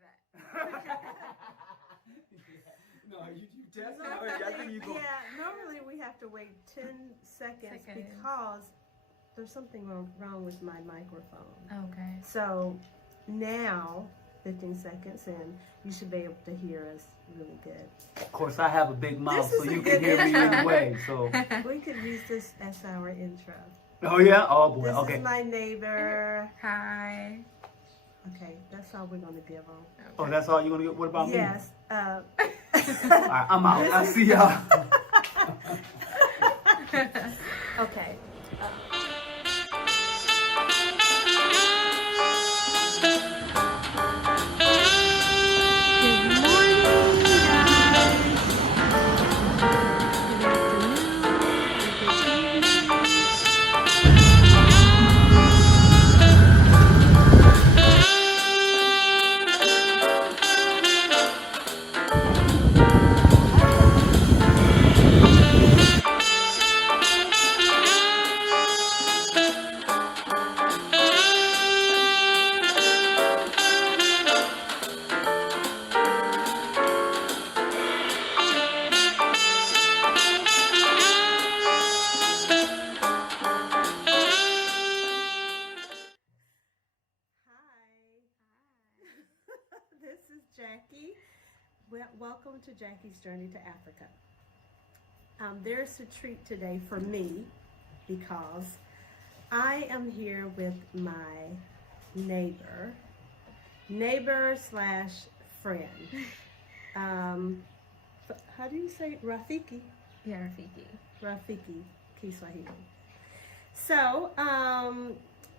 like that. No, you test it. I think you go. Yeah, normally we have to wait 10 seconds because there's something wrong with my microphone. Okay. So now, 15 seconds in, you should be able to hear us really good. Of course, I have a big mouth, This so is a you good can hear me intro. either way. So. We could use this as our intro. Oh yeah. Oh boy. This Okay. is my neighbor. Hi. Okay, that's all we're going to give them. Oh, that's all you're gonna get. What about me? Yes. All right, I'm out. I see y'all. Okay. Good morning, guys. This is Jackie. Welcome to Jackie's Journey to Africa. There's a treat today for me because I am here with my neighbor slash friend. How do you say it? Rafiki? Yeah, Rafiki. Rafiki Kiswahili. So,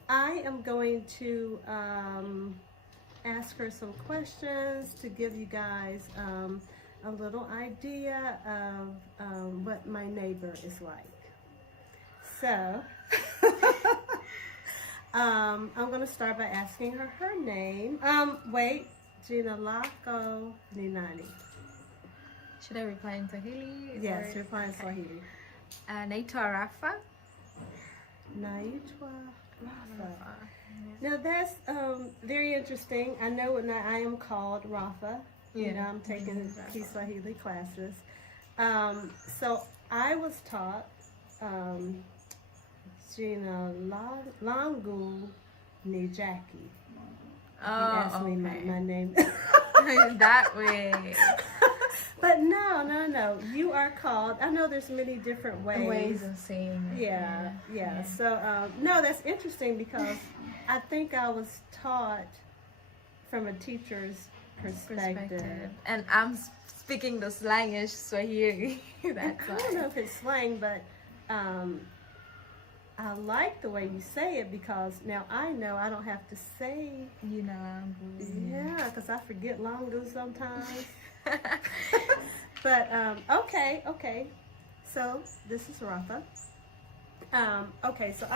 I am going to ask her some questions to give you guys a little idea of what my neighbor is like. So, I'm going to start by asking her name. Wait, Jina Lako Ninani. Should I reply in Swahili? Yes, or- reply in okay. Swahili. Naitwa Rafah. Naitwa Rafa. Rafah. Now that's very interesting. I know when I am called Rafah. You know, I'm taking Rafah. Kiswahili classes. So I was taught Jina Langu ni Jackie. You asked me my name. That way. But no. You are called. I know there's many different Ways of saying it. Yeah. So, no, that's interesting because I think I was taught from a teacher's perspective. And I'm speaking the slangish Swahili. That's I don't know if it's slang, but I like the way you say it because now I know I don't have to say, you know. yeah, because I forget Langu sometimes. But, okay. So, this is Rafa. Okay, so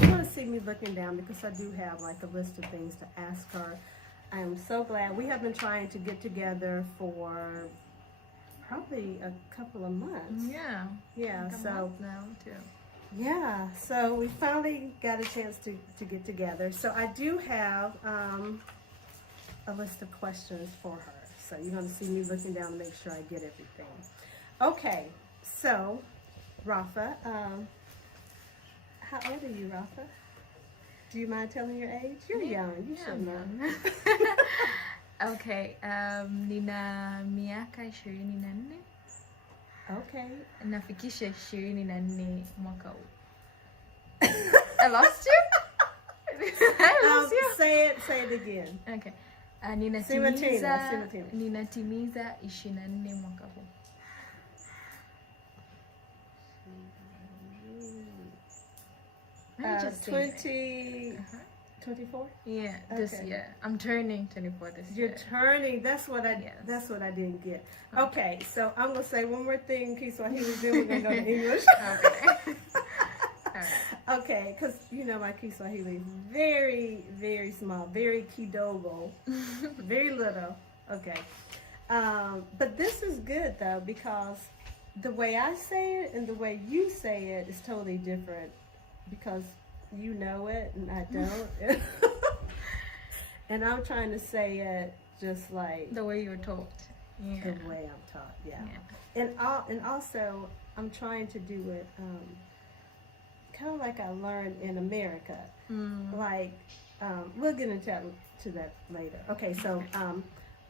you want to see me looking down because I do have like a list of things to ask her. I am so glad. We have been trying to get together for probably a couple of months. Yeah. Yeah, Like a so, month now too. yeah, so we finally got a chance to get together. So I do have a list of questions for her. So you're going to see me looking down to make sure I get everything. Okay, so Rafa, how old are you, Rafa? Do you mind telling your age? You're young. You should know. Okay, nina miaka 24. Okay. Nafikisha 24 mwaka huu. I lost you? I lost you? Say it again. Okay. Simatina. Ninatimiza 24 mwaka huu. Let me just say it. 24? Yeah, this Okay. year. I'm turning 24 this You're year. turning. That's what I. Yes. That's what I didn't get. Okay, so I'm gonna say one more thing, Kiswahili. Then we're gonna go to English. Okay. Alright. Okay, because you know my Kiswahili is very, very small, very kidogo, very little. Okay, but this is good though because the way I say it and the way you say it is totally different because you know it and I don't. And I'm trying to say it just like The way you're told. Yeah. the way I'm taught. Yeah. Yeah. And also I'm trying to do it kind of like I learned in America. Like we'll get into that later. Okay, so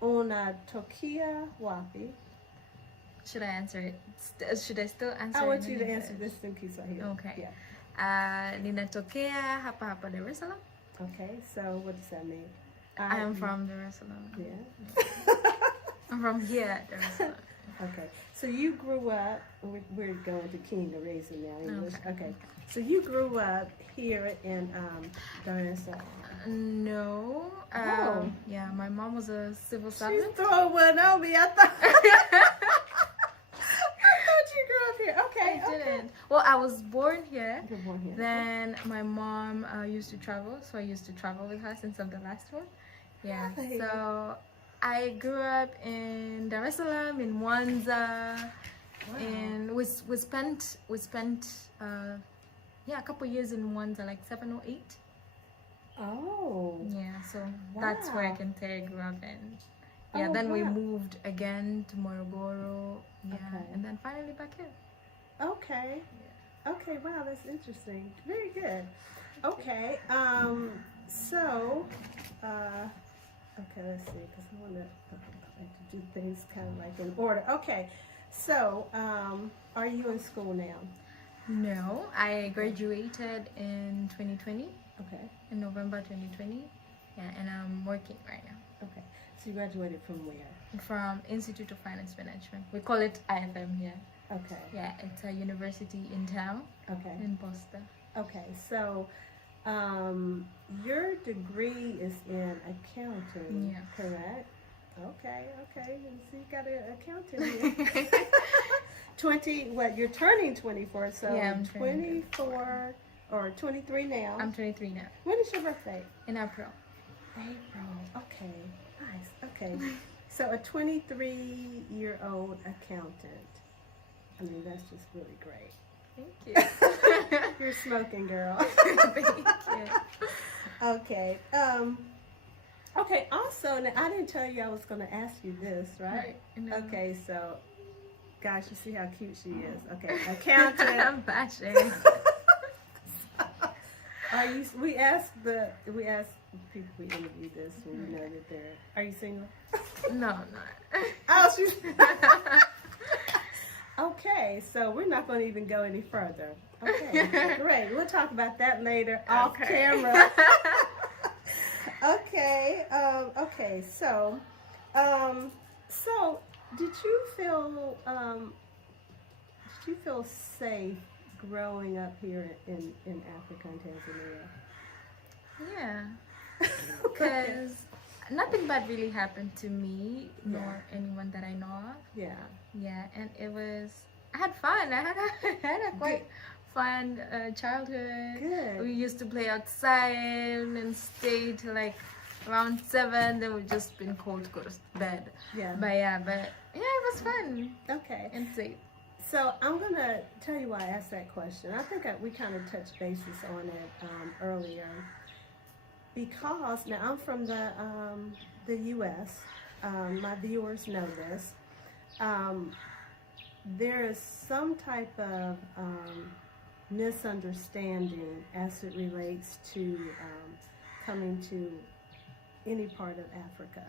una tokia wapi. Should I answer it? Should I still answer I it want in you to English? answer this in Kiswahili. Okay. Yeah. Ninatokea hapa Dar es Salaam. Okay, so what does that mean? I'm from Dar es Salaam. Yeah. I'm from here, Dar es Salaam. Okay, so you grew up, we're going to King of Raisin now, English. Okay. So you grew up here in Dar es Salaam. No. Oh. Yeah, my mom was a civil She's servant. throwing one on me. I thought you grew up here. Okay, I okay. didn't. Well, I was born here. You're born here. Then my mom used to travel, so I used to travel with her since I'm the last one. Yeah. Really? So I grew up in Dar es Salaam, in Mwanza, Wow. and we spent a couple years in Mwanza, like 7 or 8. Oh. Yeah, so that's where I Wow. can say I grew up in. Yeah, Oh, then we wow. moved again to Morogoro. Yeah, Okay. and then finally back here. Okay. Okay, wow, that's interesting. Very good. Okay, so, okay, let's see, because I want to do things kind of like in order. Okay, so, are you in school now? No, I graduated in 2020, Okay, in November 2020. Yeah, and I'm working right now okay. So you graduated from where? from Institute of Finance Management. We call it IFM here. Okay, Yeah, it's a university in town okay, in Boston. okay. So, your degree is in accounting, Yeah. correct? Okay, okay. And so you got an accountant here. 20, what, you're turning 24, so Yeah, I'm turning 24 or 23 now. I'm 23 now, When is your birthday? in April. April. Okay, nice. Okay. So a 23-year-old accountant. I mean, that's just really great. Thank you. You're smoking, girl. Thank you. Okay. Okay, also, now, I didn't tell you I was going to ask you this, right? No. Okay, so, gosh, you see how cute she is. Okay, accountant. I'm bashing. Are you? We asked people we interviewed this when we know that they're. Are you single? No, I'm not. Oh, she's. Okay, so we're not going to even go any further. Okay, great. We'll talk about that later off Okay. camera. Okay. Okay. So, so did you feel safe growing up here in Africa and Tanzania? Yeah, because nothing bad really happened to me nor anyone that I know of. Yeah. Yeah, and I had fun. I had a quite fun childhood. Good. We used to play outside and stay till like around 7. Then we've just been cold to go to bed. Yeah. But yeah, it was fun Okay. and safe. So I'm gonna tell you why I asked that question. I think we kind of touched bases on it earlier, because now I'm from the U.S. My viewers know this. There is some type of misunderstanding as it relates to coming to any part of Africa.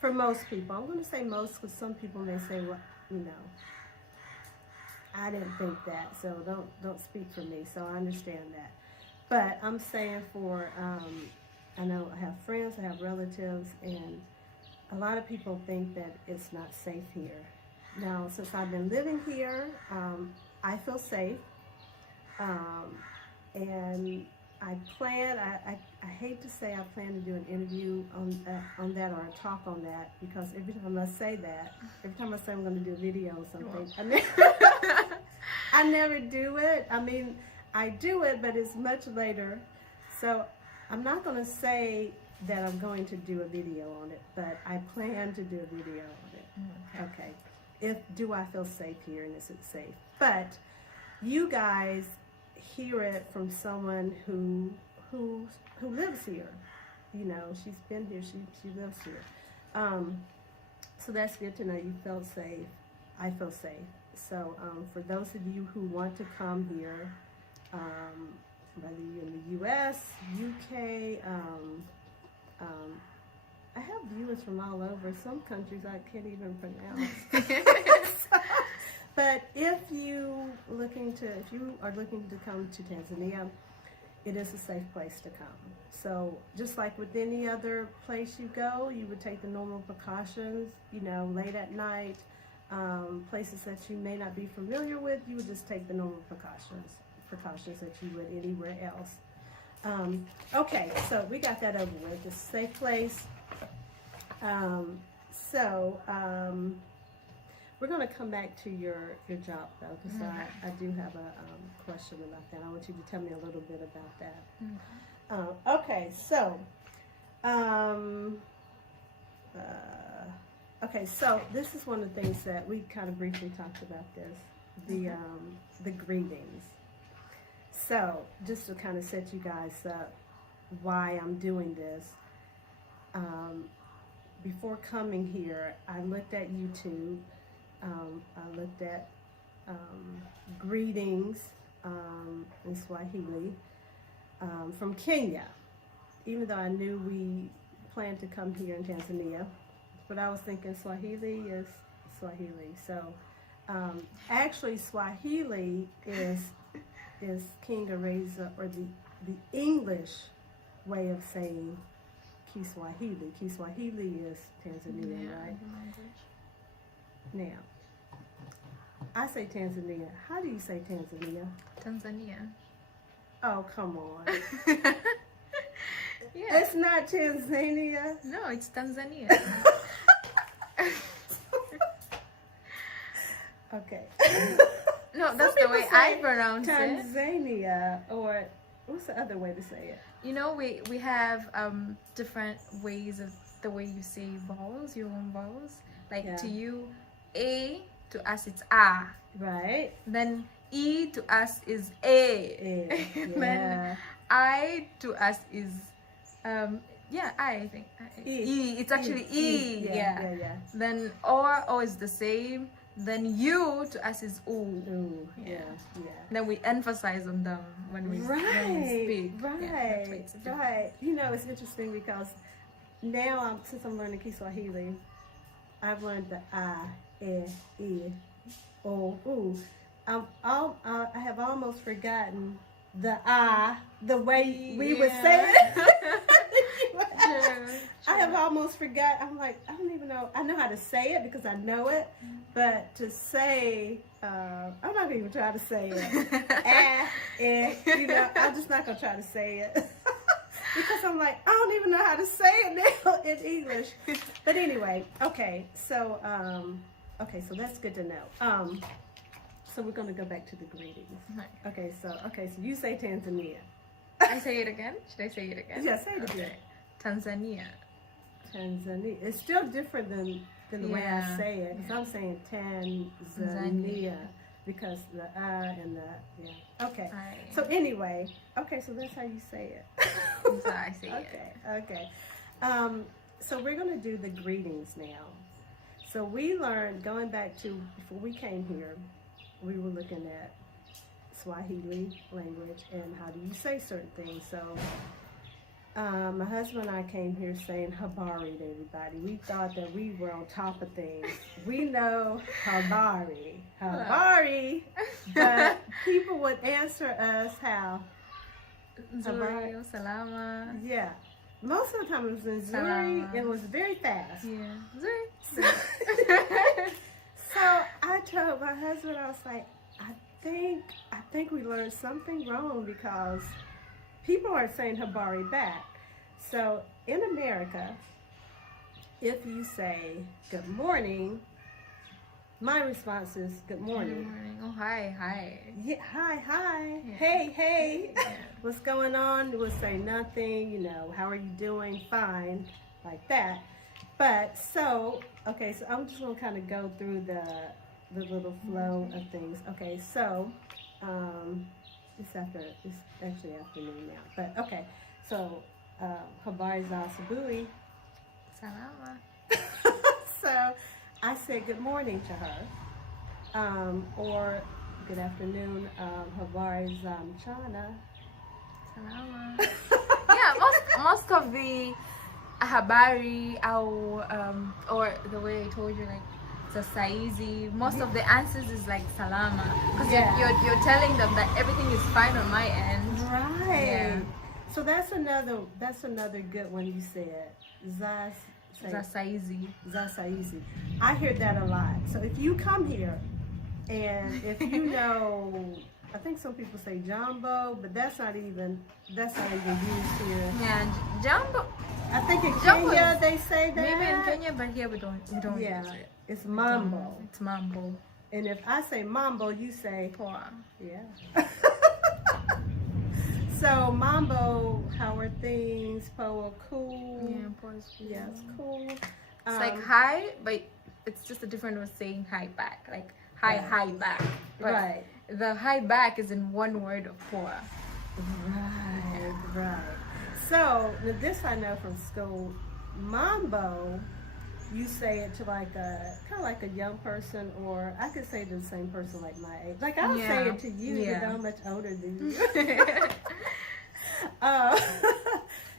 For most people, I'm going to say most, because some people may say, well, you know, I didn't think that, so don't speak for me. So I understand that, but I'm saying for I know I have friends, I have relatives, and a lot of people think that it's not safe here. Now, since I've been living here, I feel safe, and I plan. I hate to say I plan to do an interview on that or a talk on that, because every time I say that, every time I say I'm going to do a video or something, I never do it. I mean, I do it, but it's much later. So I'm not going to say that I'm going to do a video on it, but I plan to do a video on it. Okay. Do I feel safe here, and is it safe? But you guys hear it from someone who lives here. you know, she's been here, she lives here. So that's good to know you felt safe. I feel safe. So for those of you who want to come here, whether you're in the U.S., UK, I have viewers from all over. Some countries I can't even pronounce. But if you are looking to come to Tanzania, it is a safe place to come. So just like with any other place you go, you would take the normal precautions, you know, late at night, places that you may not be familiar with, you would just take the normal precautions that you would anywhere else. Okay, so we got that over with. It's a safe place. We're going to come back to your job, though, because I do have a question about that. I want you to tell me a little bit about that. Okay, so, this is one of the things that we kind of briefly talked about this, the greetings. So, just to kind of set you guys up why I'm doing this, before coming here, I looked at YouTube. I looked at greetings in Swahili from Kenya, even though I knew we planned to come here in Tanzania, but I was thinking Swahili is Swahili. So actually Swahili is Kiingereza, or the English way of saying Kiswahili. Kiswahili is Tanzanian, right? Now, I say Tanzania. How do you say Tanzania? Tanzania. Oh, come on. Yeah. It's not Tanzania. No, it's Tanzania. Okay. No, that's Some the way people I say pronounce it. Tanzania, or what's the other way to say it? You know, we have different ways of the way you say vowels, your own vowels. Like to you, A, to us it's A. Right. Then E to us is A. Then I to us is I think E. It's actually E. Yeah. Then O is the same. Then U to us is U. Yeah. Then we emphasize on them when we speak. Right. You know, it's interesting because now since I'm learning Kiswahili, I've learned the I, E, O, U. I have almost forgotten the I, the way we would say it. I have almost forgot. I'm like, I don't even know. I know how to say it because I know it, but to say, I'm not gonna even try to say it. You know, I'm just not gonna try to say it. Because I'm like, I don't even know how to say it now in English. But anyway, so that's good to know. So we're gonna go back to the greetings. Okay, so you say Tanzania. I say it again? Should I say it again? Yeah, say it again. Tanzania. It's still different than the way I say it. Because I'm saying Tanzania. Because the and the Okay. So anyway, so that's how you say it. That's how I say it. Okay. So we're gonna do the greetings now. So we learned, going back to before we came here, we were looking at Swahili language and how do you say certain things. So my husband and I came here saying habari to everybody. We thought that we were on top of things. We know habari, but people would answer us how? Nzuri, salama. Yeah. Most of the time it was in Zuri, and it was very fast. Yeah. Zuri. So I told my husband, I was like, I think we learned something wrong because people aren't saying habari back. So in America, if you say good morning, my response is good morning. Good morning. Oh, hi. Yeah, hi. Yeah. Hey. Yeah. What's going on? We'll say nothing, you know, how are you doing? Fine, like that. But so I'm just gonna kind of go through the little flow of things. Okay, so it's actually afternoon now. But okay, so habari za asubuhi. Salama. So I said good morning to her, or good afternoon, habari za mchana. Salama. Yeah, most of the habari or the way I told you, like saizi, most of the answers is like salama, because you're telling them that everything is fine on my end. Right. Yeah. So that's another good one you said. Saizi. Saizi. I hear that a lot. So if you come here and if you know, I think some people say jumbo, but that's not even used here. Yeah, jumbo. I think in Jumbo Kenya they say that. Maybe in Kenya, but here we don't Yeah, use it. it's mambo. It's mambo. And if I say mambo, you say Poa. yeah. So mambo, how are things? Poa, cool. Yeah, poa is cool. Yeah, it's cool. It's like hi, but it's just a different way of saying hi back. Like hi, Right. hi back. But Right. the hi back is in one word of poa. Right. So this I know from school. Mambo, you say it to like a kind of like a young person, or I could say to the same person like my age. Like I'll say it to you, Yeah. but I'm much older than you.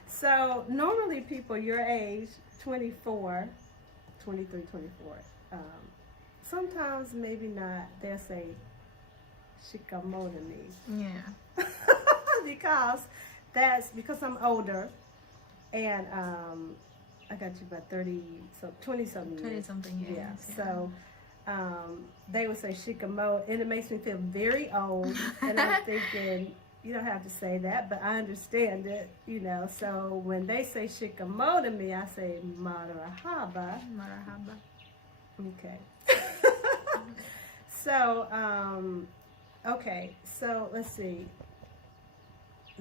So normally people your age, 24, 23, 24, sometimes maybe not, they'll say shikamoto me. Yeah. because I'm older, and I got you about 20 something years. 20 something years. Yeah. So they would say shikamo, and it makes me feel very old. And I'm thinking, you don't have to say that, but I understand it, you know. So when they say shikamo to me, I say marahaba. Marahaba. Okay. So, okay. So let's see.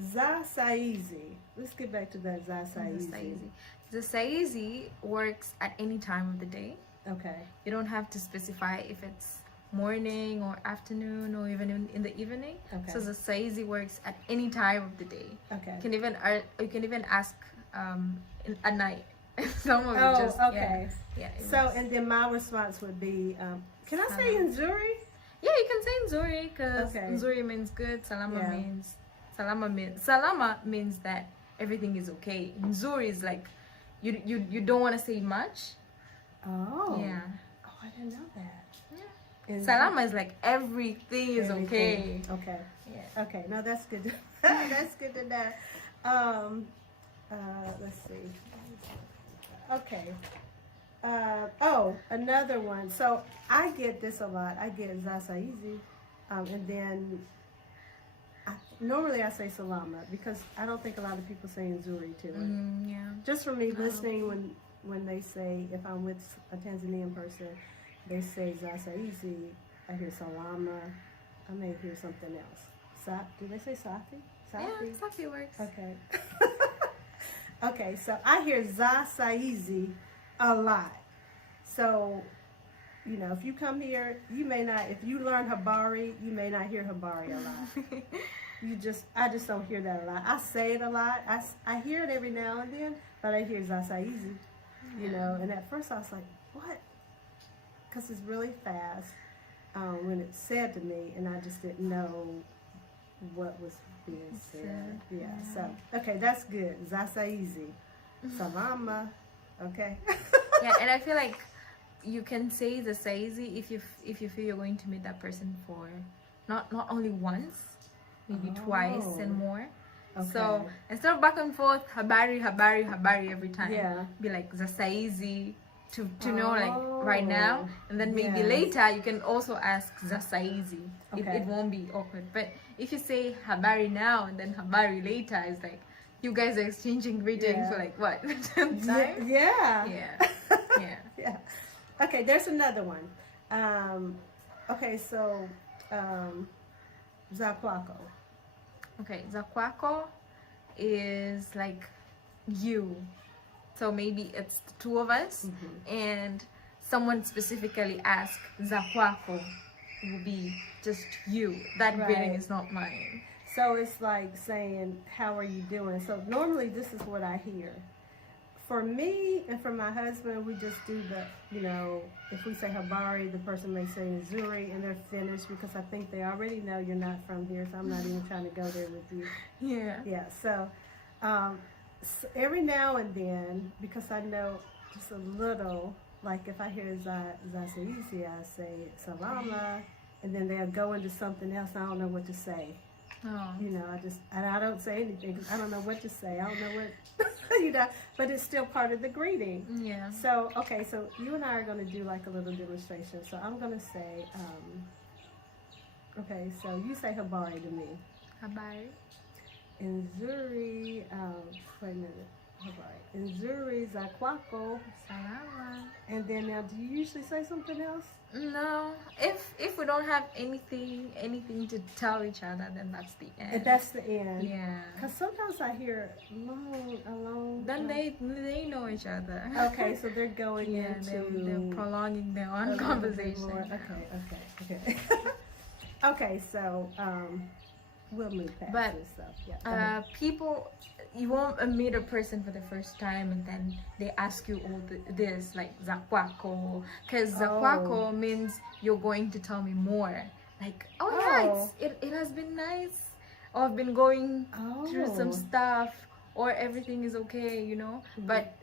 Za saizi. Let's get back to that za saizi. The saizi works at any time of the day. Okay. You don't have to specify if it's morning or afternoon or even in the evening. Okay. So the saizi works at any time of the day. Okay. You can even ask at night. Some of it just okay. Yeah. So and then my response would be, can I say nzuri? Yeah, you can say nzuri, because nzuri means good. Salama means that everything is okay. Nzuri is like you don't want to say much. Oh. Yeah. Oh, I didn't know that. Yeah. Salama is like everything is okay. Okay. Yeah. Okay. No, that's good. That's good to know. Let's see. Okay. Another one. So I get this a lot. I get zasaizi, and then normally I say salama, because I don't think a lot of people say nzuri to it. Yeah. Just from me listening, when they say, if I'm with a Tanzanian person, they say zasaizi, I hear salama. I may hear something else. Do they say safi? Yeah, safi works. Okay. Okay, so I hear zasaizi a lot. So, you know, if you come here, you may not, if you learn habari, you may not hear habari a lot. I just don't hear that a lot. I say it a lot. I hear it every now and then, but I hear zasaizi, you know, and at first I was like, what? Because it's really fast when it's said to me, and I just didn't know what was being said. Yeah, so, okay, that's good. Zasaizi. Salama. Okay. Yeah, and I feel like you can say the saizi if you feel you're going to meet that person for not only once, maybe twice and more. Okay. So instead of back and forth, habari every time, be like the saizi to know like right now, and then maybe later you can also ask the saizi. It won't be awkward. But if you say habari now and then habari later, it's like you guys are exchanging greetings for like what? Time? Yeah. Yeah. Okay, there's another one. Okay, so zakwako. Okay, zakwako is like you. So maybe it's the two of us, and someone specifically asked zakwako will be just you. That greeting is not mine. So it's like saying, how are you doing? So normally this is what I hear. For me and for my husband, we just do the, if we say habari, the person may say Nzuri, and they're finished because I think they already know you're not from here, so I'm not even trying to go there with you. Yeah. Yeah, so every now and then, because I know just a little, like if I hear Zasaisi, I say Salama, and then they'll go into something else, and I don't know what to say. Oh. I don't say anything because I don't know what to say. I don't know what, but it's still part of the greeting. Yeah. So, okay, so you and I are going to do like a little demonstration. So I'm going to say, okay, so you say habari to me. Habari. Nzuri, wait a minute. Habari. Nzuri za kwako. Salama. And then now, do you usually say something else? No, if we don't have anything to tell each other, then that's the end. And that's the end. Yeah. Because sometimes I hear alone. Then they know each other. Okay, so they're going into they're prolonging their own conversation. Okay. Okay, so we'll move past this stuff. Yeah. People, you won't meet a person for the first time and then they ask you all this, like zakwako, because zakwako means you're going to tell me more. Like, it has been nice, or I've been going through some stuff, or everything is okay, Mm-hmm. But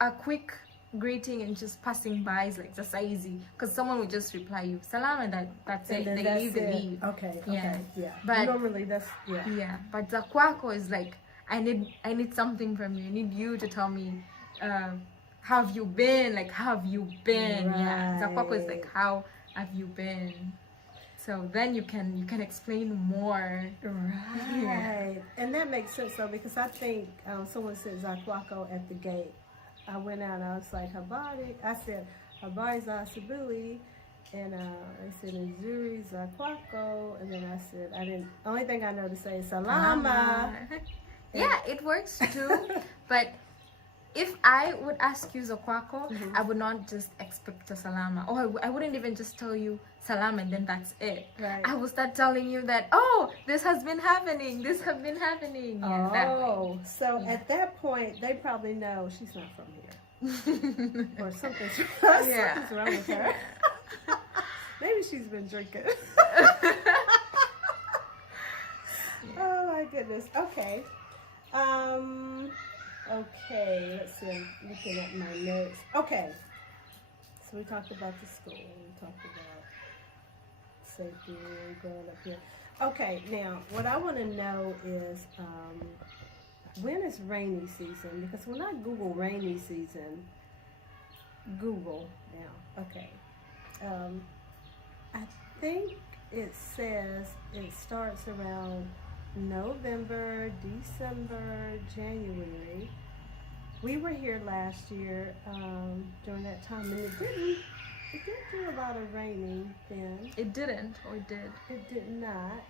a quick greeting and just passing by is like zasaizi, because someone would just reply you salam, and that's it. They leave. Okay. Yeah. But normally that's yeah. But zakwako is like, I need something from you. I need you to tell me, how have you been? Like, how have you been? Right. Yeah. Zakwako is like, how have you been? So then you can explain more. Right. Yeah. And that makes sense though, because I think someone said zakwako at the gate. I went out and I was like, habari. I said, habari za asubuhi. And I said, Nzuri za kwako. And then I said, only thing I know to say is salama. Yeah, it works too. But if I would ask you zakwako, mm-hmm. I would not just expect a salama. Or I wouldn't even just tell you salam and then that's it. Right. I will start telling you that, this has been happening. This has been happening. Yeah, so at that point, they probably know she's not from here. Or something's wrong with her. Maybe she's been drinking. Oh my goodness. Okay. Okay, let's see, I'm looking at my notes. Okay, so we talked about the school, we talked about safety, growing up here. Okay, now, what I want to know is, when is rainy season? Because when I Google rainy season, okay, I think it says it starts around November, December, January. We were here last year during that time, and it didn't do a lot of raining then. It didn't, or it did? It did not.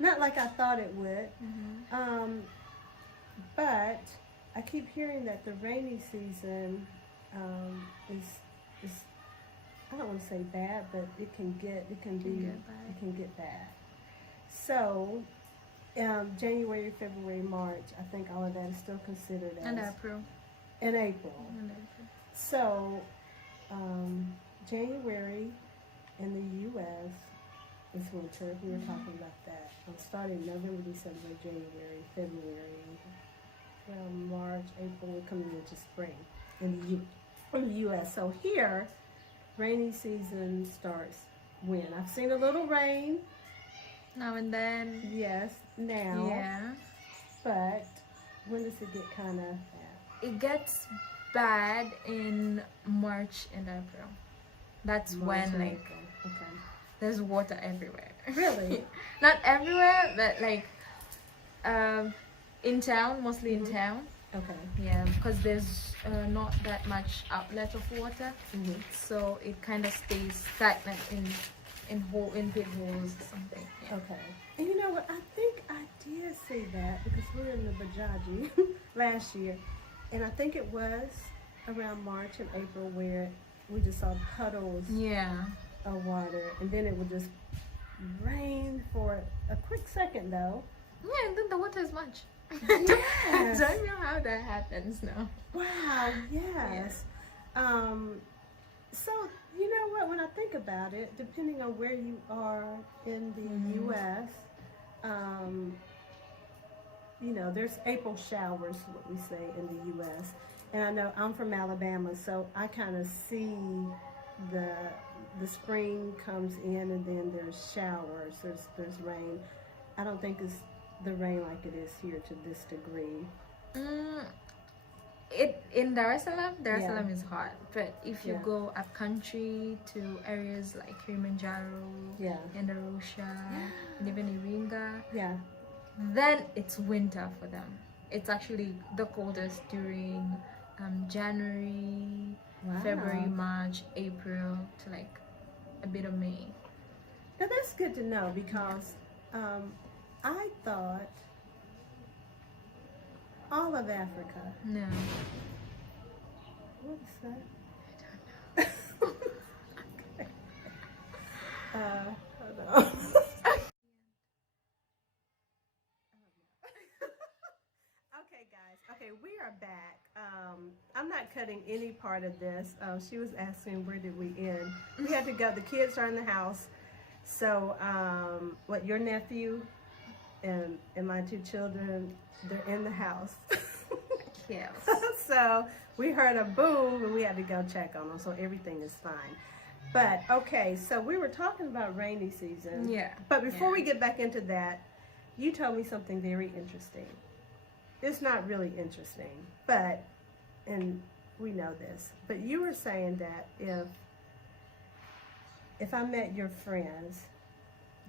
Not like I thought it would. Mm-hmm. But I keep hearing that the rainy season is I don't want to say bad, but it can get bad. So. January, February, March, I think all of that is still considered as... And April. In April. So, January in the U.S. is winter. We were talking about that. Starting November, December, January, February, March, April, we're coming into spring in the U.S. So here, rainy season starts when? I've seen a little rain. Now and then. Yes, now. Yeah. But when does it get kind of bad? It gets bad in March and April. That's when, like, there's water everywhere. Really? Not everywhere, but like in town, mostly in town. Okay. Yeah, because there's not that much outlet of water, so it kind of stays stagnant in big holes or something. Yeah. Okay. And you know what? I think I did see that because we were in the Bajaji last year, and I think it was around March and April where we just saw puddles of water, and then it would just rain for a quick second though, Yeah, and then the water is much. Yes. Don't know how that happens now. Wow, yes. So, you know what, when I think about it, depending on where you are in the U.S., you know, there's April showers, what we say in the U.S. And I know I'm from Alabama, so I kind of see the spring comes in and then there's showers, there's rain. I don't think it's the rain like it is here to this degree. In Dar es Salaam is hot, but if you go up country to areas like Kilimanjaro, and Arusha, and even Iringa, then it's winter for them. It's actually the coldest during January, February, March, April to like a bit of May. Now that's good to know because I thought all of Africa. No. What is that? I don't know. Okay. Hold on. Okay, guys. Okay, we are back. I'm not cutting any part of this. She was asking where did we end. We had to go. The kids are in the house. So, what, your nephew and my two children, they're in the house. Yes. So we heard a boom and we had to go check on them. So everything is fine. But okay, so we were talking about rainy season. Yeah. But before we get back into that, you told me something very interesting. It's not really interesting, but, and we know this, but you were saying that if I met your friends,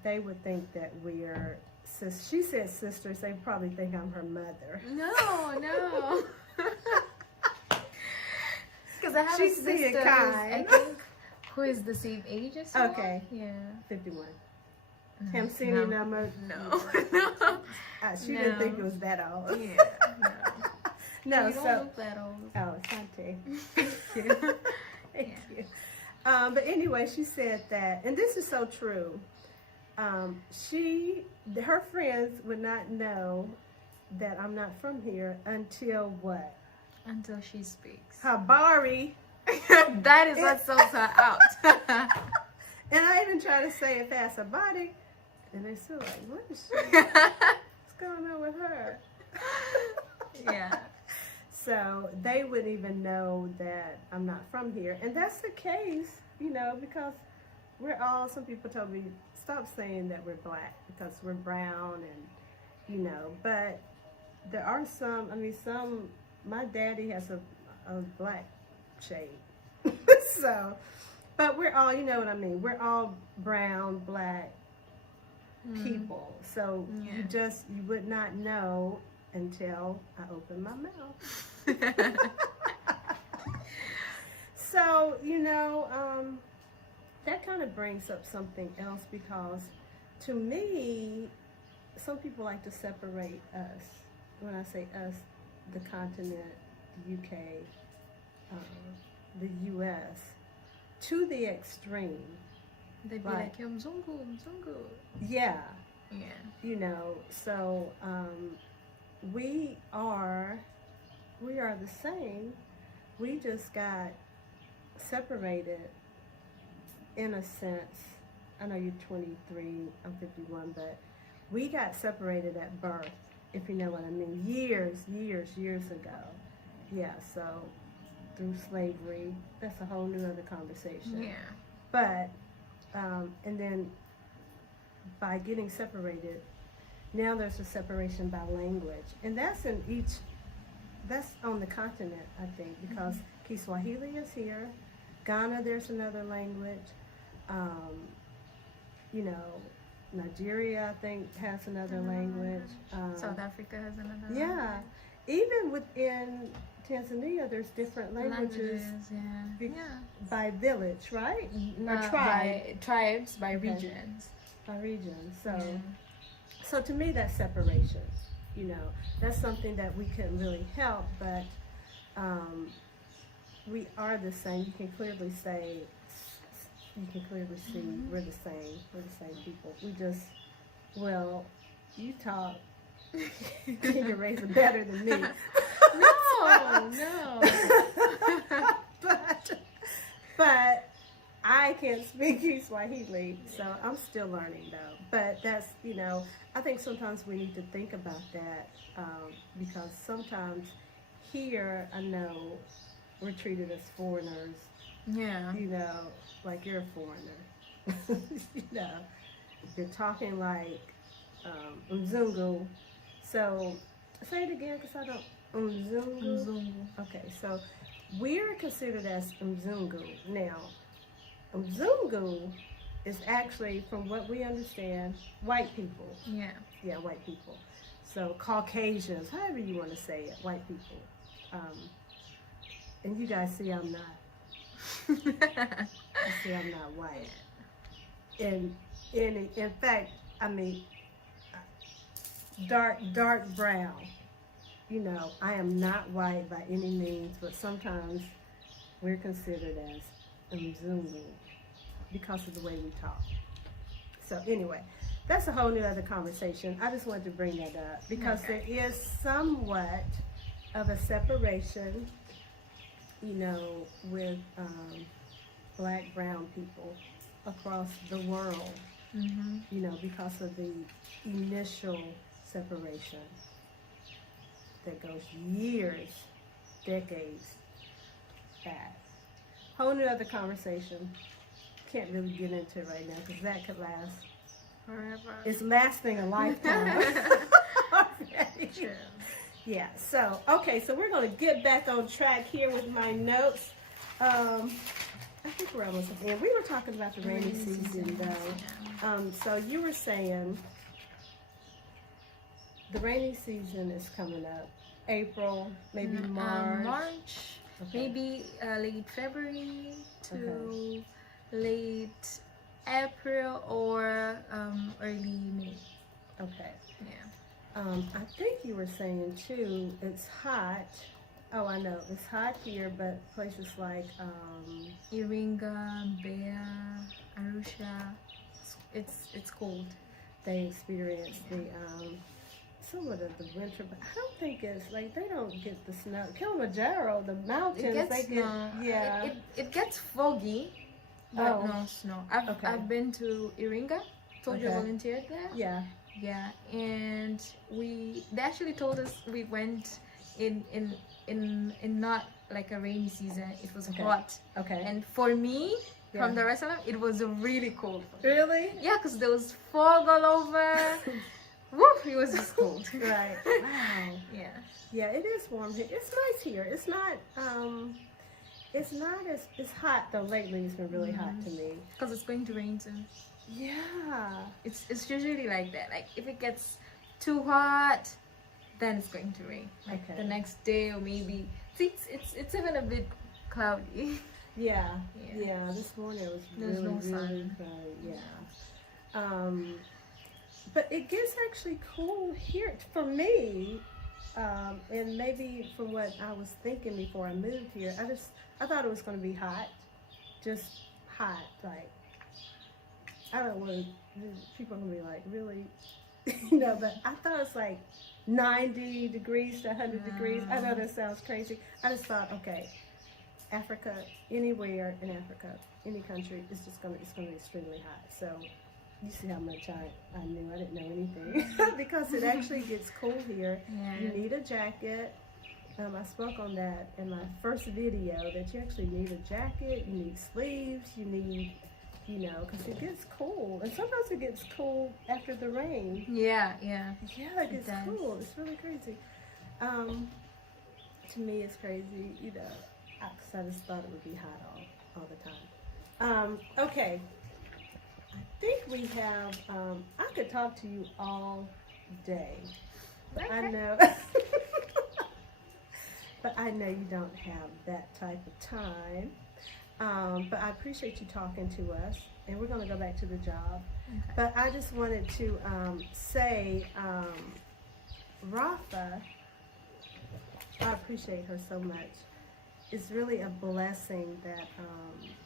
they would think that we're she said sisters, they probably think I'm her mother. No. Because I have She's a sister kind. I think who is the same age as you. Okay. Yeah. 51. No. Haven't seen any number. No. She didn't think it was that old. Yeah. No. No, You so don't look that old. oh, Asante. Thank you. Thank you. But anyway, she said that, and this is so true. Her friends would not know that I'm not from here until what? Until she speaks. Habari. That is what sells her out. And I even try to say it fast, Habari. And they're still like, what is she? What's going on with her? Yeah. So they wouldn't even know that I'm not from here. And that's the case, you know, because we're all, some people told me, stop saying that we're black because we're brown and, you know, but there are some, my daddy has a black shade. So, but we're all, you know what I mean, we're all brown, black people. So you would not know until I open my mouth. So, you know, that kind of brings up something else because to me, some people like to separate us. When I say us, the continent, the UK, the US, to the extreme. They'd be like, yo, mzungu. Yeah. Yeah. You know, so we are the same. We just got separated in a sense. I know you're 23, I'm 51, but we got separated at birth, if you know what I mean. Years ago. Yeah, so through slavery, that's a whole new other conversation. Yeah. But, and then by getting separated, now there's a separation by language. And that's that's on the continent, I think, because Kiswahili is here. Ghana, there's another language. You know, Nigeria, I think, has another language. South Africa has another Yeah. language. Even within Tanzania, there's different languages by village, right? Or tribe. By tribes, by regions. By region. So to me, that's separation. You know, that's something that we couldn't really help, but we are the same. You can clearly see we're the same. We're the same people. We just, well, you talk You can raise it better than me. No. But I can't speak Kiswahili, so I'm still learning though. But that's, I think sometimes we need to think about that because sometimes here, I know we're treated as foreigners. Yeah. Like you're a foreigner. You're talking like Mzungu. So say it again because I don't. Mzungu. Okay, so we're considered as Mzungu. Now, Mzungu is actually, from what we understand, white people. Yeah. Yeah, white people. So Caucasians, however you want to say it, white people. And you guys see I'm not. You see I'm not white. And in fact, I mean, dark brown. I am not white by any means, but sometimes we're considered as Mzungu because of the way we talk. So anyway, that's a whole new other conversation. I just wanted to bring that up because there is somewhat of a separation, with black, brown people across the world, because of the initial separation that goes years, decades back. Whole new other conversation. Can't really get into it right now because that could last forever. It's lasting a lifetime. True. Yeah, so we're going to get back on track here with my notes. I think we're almost at the end. We were talking about the rainy season, though. Yeah. So you were saying the rainy season is coming up. April, maybe March, okay. maybe late February to late April or early May. Okay. Yeah. I think you were saying too, it's hot. Oh, I know, it's hot here, but places like Iringa, Bea, Arusha, it's cold. They experience the somewhat of the winter, but I don't think it's like they don't get the snow. Kilimanjaro, the mountains, It gets foggy, but no snow. I've been to Iringa. Told you I volunteered there. Yeah. Yeah, and they actually told us we went in not like a rainy season. It was hot. Okay. And for me, from Dar es Salaam, it was really cold. Really? Yeah, because there was fog all over. Woo! It was just cold. Right. Wow. Yeah. Yeah, it is warm here. It's nice here. It's not as it's hot though. Lately, it's been really hot to me. Because it's going to rain soon. Yeah. It's usually like that. Like if it gets too hot, then it's going to rain. Like the next day or maybe. See, it's even a bit cloudy. Yeah. This morning it was There's no sun. Yeah. But it gets actually cool here for me, and maybe from what I was thinking before I moved here, I thought it was going to be hot, just hot, like, I don't want people are going to be like, really? But I thought it's like 90 degrees to 100 degrees. I know that sounds crazy. I just thought, okay, Africa, anywhere in Africa, any country, it's going to be extremely hot. So you see how much I knew. I didn't know anything because it actually gets cold here. Yeah. You need a jacket. I spoke on that in my first video that you actually need a jacket. You need sleeves. You need, because it gets cold. And sometimes it gets cold after the rain. Yeah. Yeah, it gets cool. It's really crazy. To me, it's crazy, because I just thought it would be hot all the time. Okay. I think we have, I could talk to you all day, but I know, you don't have that type of time, but I appreciate you talking to us, and we're going to go back to the job, but I just wanted to say, Rafah, I appreciate her so much. It's really a blessing that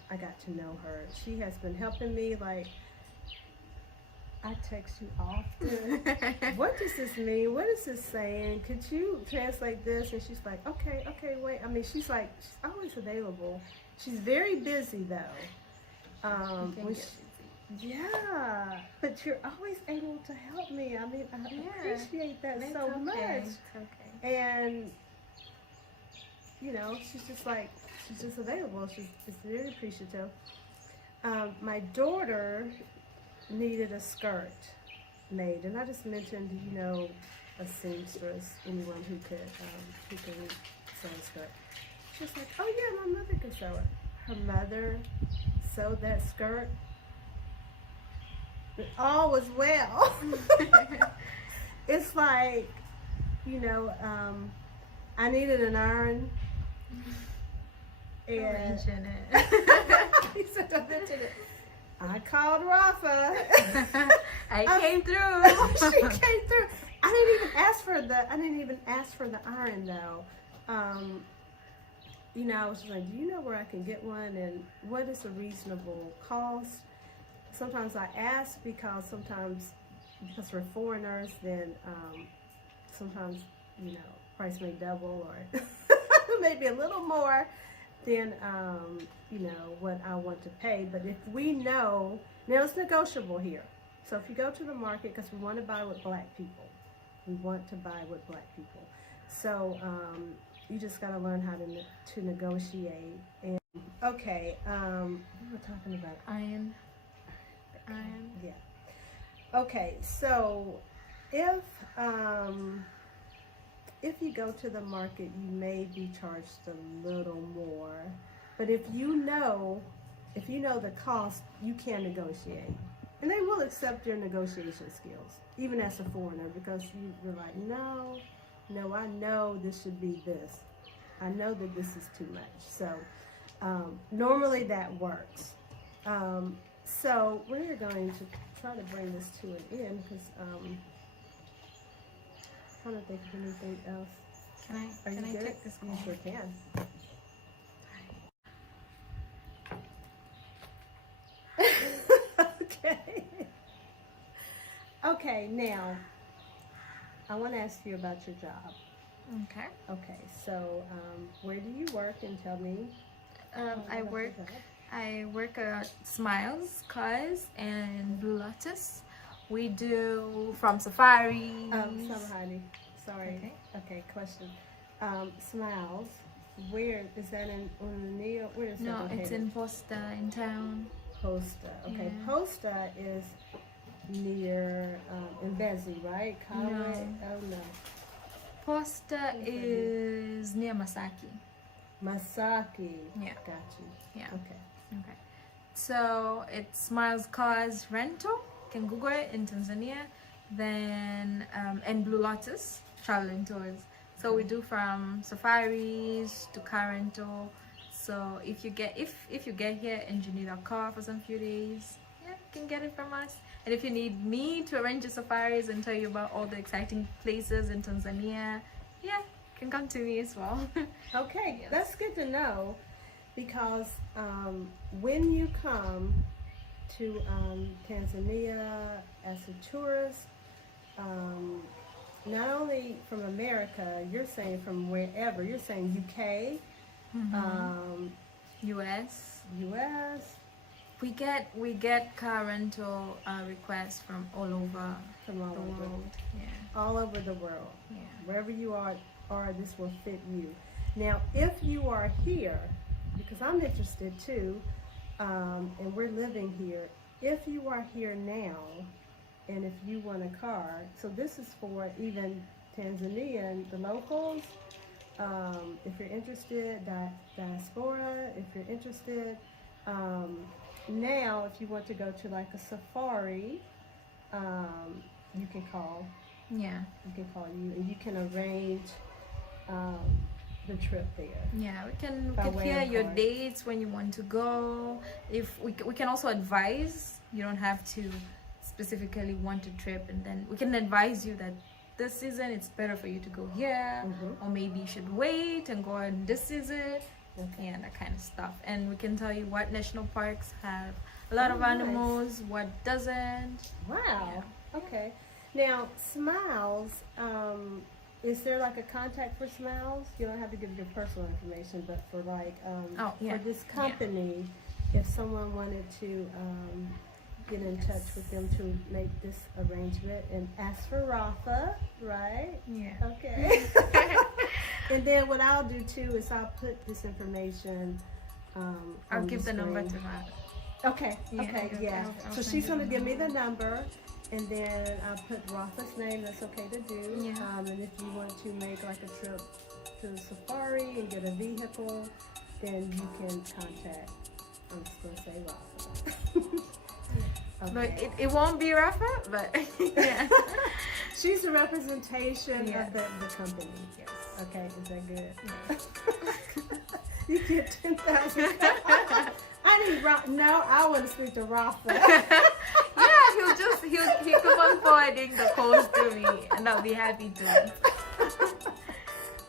I got to know her. She has been helping me, like, I text you often. What does this mean? What is this saying? Could you translate this? And she's like, okay, wait. I mean, she's always available. She's very busy though. Yeah, but you're always able to help me. I mean, I appreciate that so much. It's okay. And you know, she's just available. She's very appreciative. My daughter needed a skirt made, and I just mentioned, you know, a seamstress, anyone who could sew a skirt. She was like, oh yeah, my mother could sew it. Her mother sewed that skirt. All was well. It's like, you know, I needed an iron. And he said, don't mention it. I called Rafah. I came through. She came through. I didn't even ask for the iron though. You know, I was just like, do you know where I can get one, and what is a reasonable cost? Sometimes I ask because we're foreigners, then sometimes, you know, price may double or maybe a little more than you know, what I want to pay. But if we know, now it's negotiable here. So if you go to the market, because we want to buy with black people, so you just got to learn how to negotiate. And okay, we were talking about Iron. yeah. Okay, so if you go to the market, you may be charged a little more, but if you know the cost, you can negotiate, and they will accept your negotiation skills, even as a foreigner, because you're like, no, I know this should be this. I know that this is too much. So normally that works. So we're going to try to bring this to an end because I'm trying to think of anything else. Can I take this You call? sure can. Okay. Okay, now I want to ask you about your job. Okay. Okay, so where do you work, and tell me. I work at Smiles, Cause, and Blue Lotus. We do from safari. Heidi. Sorry. Okay, question. Smiles, where is that in Untitled? Where is that No, located? it's in Posta, in town. Posta. Okay, Yeah. Posta is near Mbezi, right? Kawe? No. Oh no. Posta is near Masaki. Masaki. Yeah. Got you. Yeah. Okay. Okay. So it's Smiles Cars Rental. You can Google it in Tanzania. Then and Blue Lotus Travel and Tours. So we do from safaris to car rental. So if you get here and you need a car for some few days, yeah, you can get it from us. And if you need me to arrange your safaris and tell you about all the exciting places in Tanzania, yeah, you can come to me as well. Okay, Yes. That's good to know, because when you come to Tanzania as a tourist, not only from America, you're saying from wherever, you're saying UK, US. US, We get car rental requests from all over from all the over, world. Yeah. all over the world. Yeah. Wherever you are, this will fit you. Now, if you are here, because I'm interested too, and we're living here, if you are here now, and if you want a car, so this is for even Tanzanian, the locals, if you're interested, diaspora, if you're interested, now if you want to go to like a safari, you can call. Yeah. You can call you, and you can arrange the trip there. Yeah, we can By way hear of your card. dates when you want to go. If we can also advise. You don't have to specifically want a trip, and then we can advise you that this season it's better for you to go here, Mhm. or maybe you should wait and go on this season. Yeah, that kind of stuff. And we can tell you what national parks have a lot of animals, what doesn't. Wow. Yeah. Okay. Now, Smiles, is there like a contact for Smiles? You don't have to give your personal information, but for like, for this company, if someone wanted to get in touch with them to make this arrangement and ask for Rafah, right? Yeah. Okay. And then what I'll do too is I'll put this information I'll give the number to her. Okay, yeah. So she's going to give me the number, and then I'll put Rafah's name. That's okay to do. Yeah. And if you want to make like a trip to the safari and get a vehicle, then you can contact, I'm just going to say Rafah. Okay. But it won't be Rafah, but yeah. She's a representation of the company. Yes. Okay, is that good? You get 10,000. I need I want to speak to Rafah. Yeah, he'll keep on forwarding the calls to me, and I'll be happy to.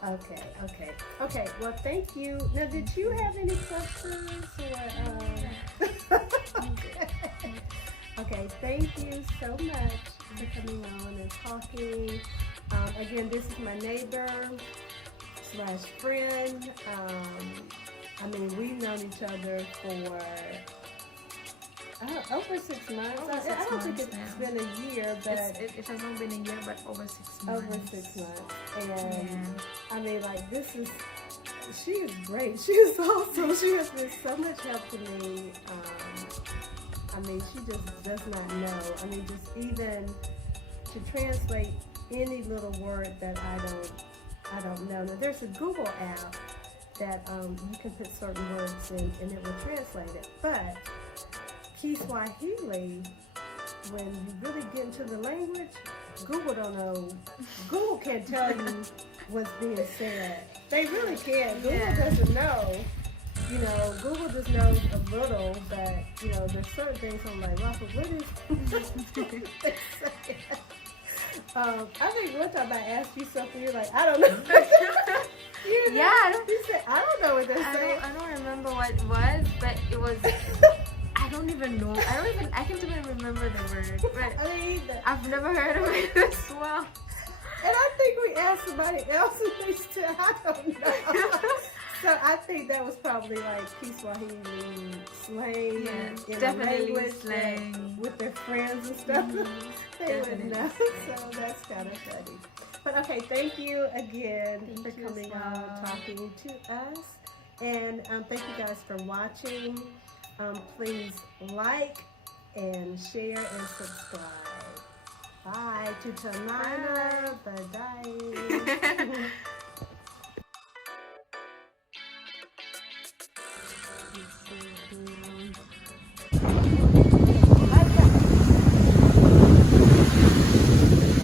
Okay. Well, thank you. Now, did you have any questions or? Okay. Thank you so much for coming on and talking. Again, this is my neighbor / friend. I mean, we've known each other for over 6 months. I don't think it's been a year, but it hasn't been a year, but over 6 months. Over 6 months, and I mean, like she is great. She is awesome. She has been so much help to me. I mean, she just does not know. I mean, just even to translate any little word that I don't know. Now, there's a Google app that you can put certain words in and it will translate it. But Kiswahili, when you really get into the language, Google don't know. Google can't tell you what's being said. They really can't. Google doesn't know. You know, Google just knows a little, but you know, there's certain things I'm like, Rafah, what is I think one time I asked you something, you're like, I don't know. You said, I don't know what they're saying. I don't remember what it was, but it was, I don't even know. I can't even remember the word. But I mean, I've never heard of it as well. And I think we asked somebody else and they said, I don't know. So I think that was probably like Kiswahili slang, in definitely language slang with their friends and stuff. They wouldn't know. So that's kind of funny. But okay, thank you again for coming on, talking to us, and thank you guys for watching. Please like and share and subscribe. Bye. To Tanzania. Bye.